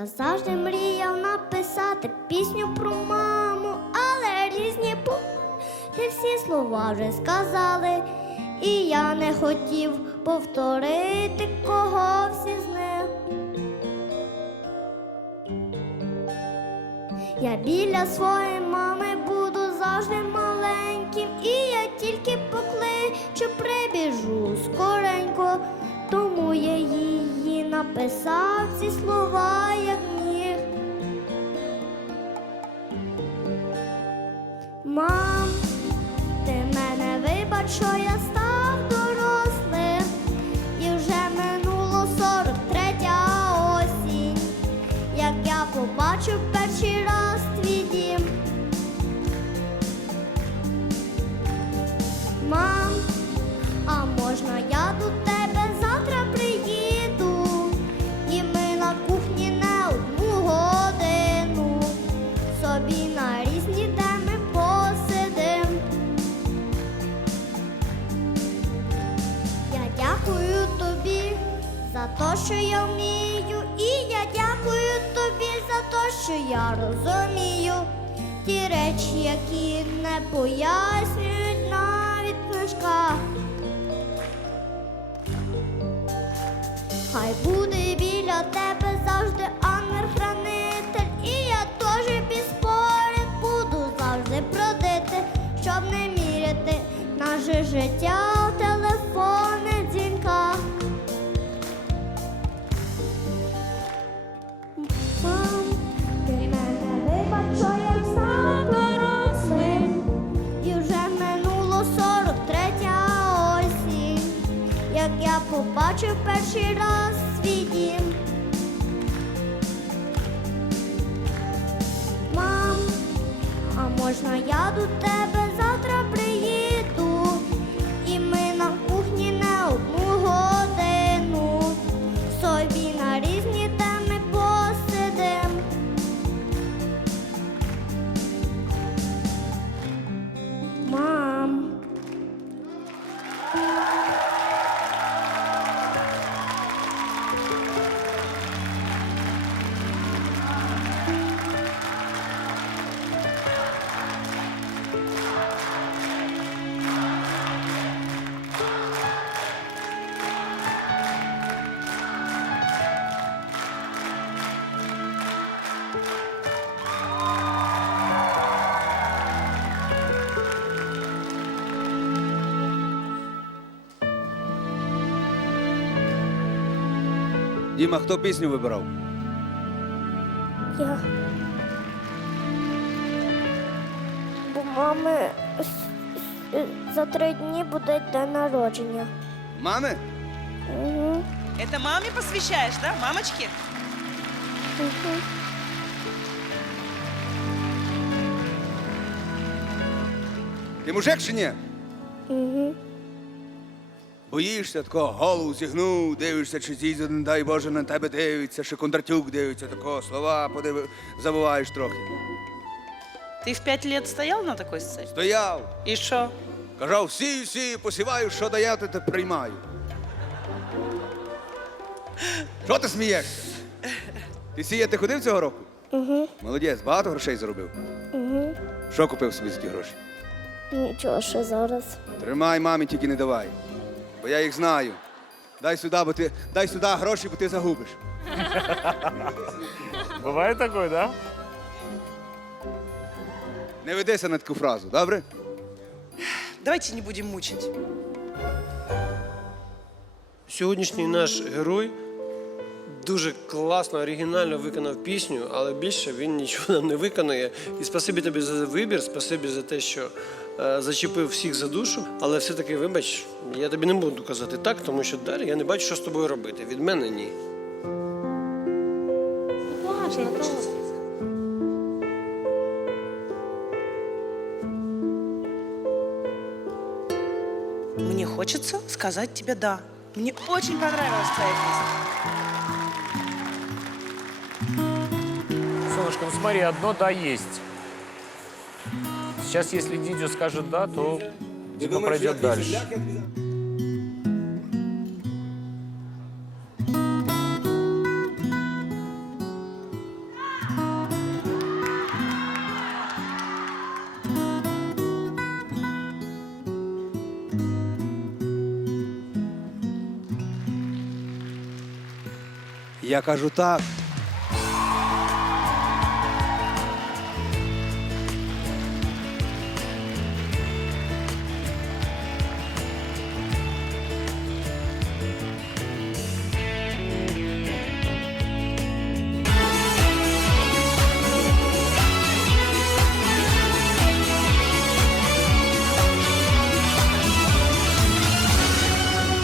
Я завжди мріяв написати пісню про маму, але різні бу... Ти всі слова вже сказали, і я не хотів повторити кого всі з них. Я біля своєї мами буду завжди маленьким, і я тільки покличу, прибіжу скоренько, тому я її написав ці слова, як міг. Мам, ти мене вибач, що я став за те, що я вмію, і я дякую тобі за те, що я розумію. Ті речі, які не пояснюють навіть в книжках. Хай буде біля тебе завжди ангел-хранитель, і я теж без поряд буду завжди бродити, щоб не міряти наше життя телефонних побачив перший раз свій дім. Мам, а можна я до тебе Діма, хто пісню вибирав? Я. Бо мами за три дні буде день народження. Мами? Угу. Это маме посвящаешь, да, мамочки? Угу. Ти мужик чи ні? Угу. Боїшся такого голову зігнув, дивишся, чи зізо, не дай Боже, на тебе дивиться, чи Кондратюк дивиться, такого слова подиви, забуваєш трохи. Ты в пять лет стоял на такой сцене? Стояв, И что? казав, всі, всі, посіваю, що даєте, те приймаю. Що ти смієшся? Ти сіяти ходив цього року? Угу. Молодець, багато грошей заробив. Угу. Що купив собі за ті гроші? Нічого ще зараз. Тримай мамі, тільки не давай. Бо я їх знаю. Дай сюди, бо ти дай сюди гроші, бо ти загубиш. Буває такое, да? Не ведися на таку фразу, добре? Давайте не будем мучить. Сьогоднішній наш герой дуже класно, оригінально виконав пісню, але більше він нічого нам не виконує. І спасибі тобі за вибір, спасибі за те, що е, зачепив всіх за душу, але все-таки, вибач, я тобі не буду казати так, тому що далі я не бачу, що з тобою робити. Від мене ні. Важно, то. Мне хочется сказать тебе «да». Мне очень понравилась твоя песня. Солнышко, ну смотри, одно «да» есть. Сейчас, если Дидю скажет «да», то Дима пройдет дальше. Я кажу так,